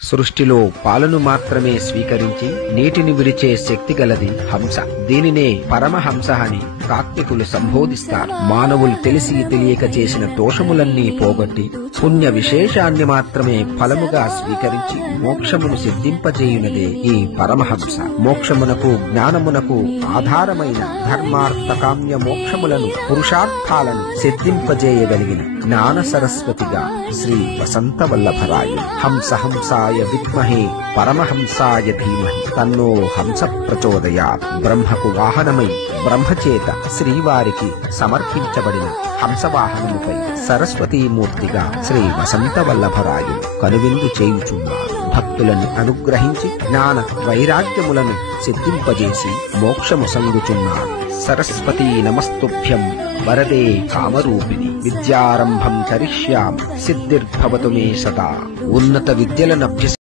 సృష్టిలో పాలను మాత్రమే స్వీకరించి నీటిని విడిచే శక్తి గలది హంస. దీనినే పరమహంస అని తాత్వికులు సంబోధిస్తారు. మానవులు తెలిసి తెలియక చేసిన దోషములన్నీ పోగొట్టి పుణ్య విశేషాన్ని మాత్రమే ఫలముగా స్వీకరించి మోక్షమును సిద్ధింపజేయునదే ఈ పరమహంస. మోక్షమునకు జ్ఞానమునకు ఆధారమైన ధర్మార్థ కామ్య మోక్షములను పురుషార్థాలను సిద్ధింపజేయగలిగిన జ్ఞాన సరస్వతిగా శ్రీ వసంత వల్లభరాయ. హంస హంసాయ విద్మహే పరమహంసాయ ధీమహి తన్నో హంస ప్రచోదయాత్. బ్రహ్మకు వాహనమై బ్రహ్మచేత శ్రీవారికి సమర్పించబడిన హంసవాహనముపై సరస్వతీమూర్తిగా శ్రీ వసంత వల్లభరాయు కనువిందు చేయుచున్నారు. భక్తులను అనుగ్రహించి జ్ఞాన వైరాగ్యములను సిద్ధింపజేసి మోక్షము సంగుచున్నారు. సరస్వతీ నమస్తుభ్యం వరదే కామరూపిణి. విద్యారంభం కరిష్యామి సిద్ధిర్భవతు మే సదా. ఉన్నత విద్యలనభ్యసి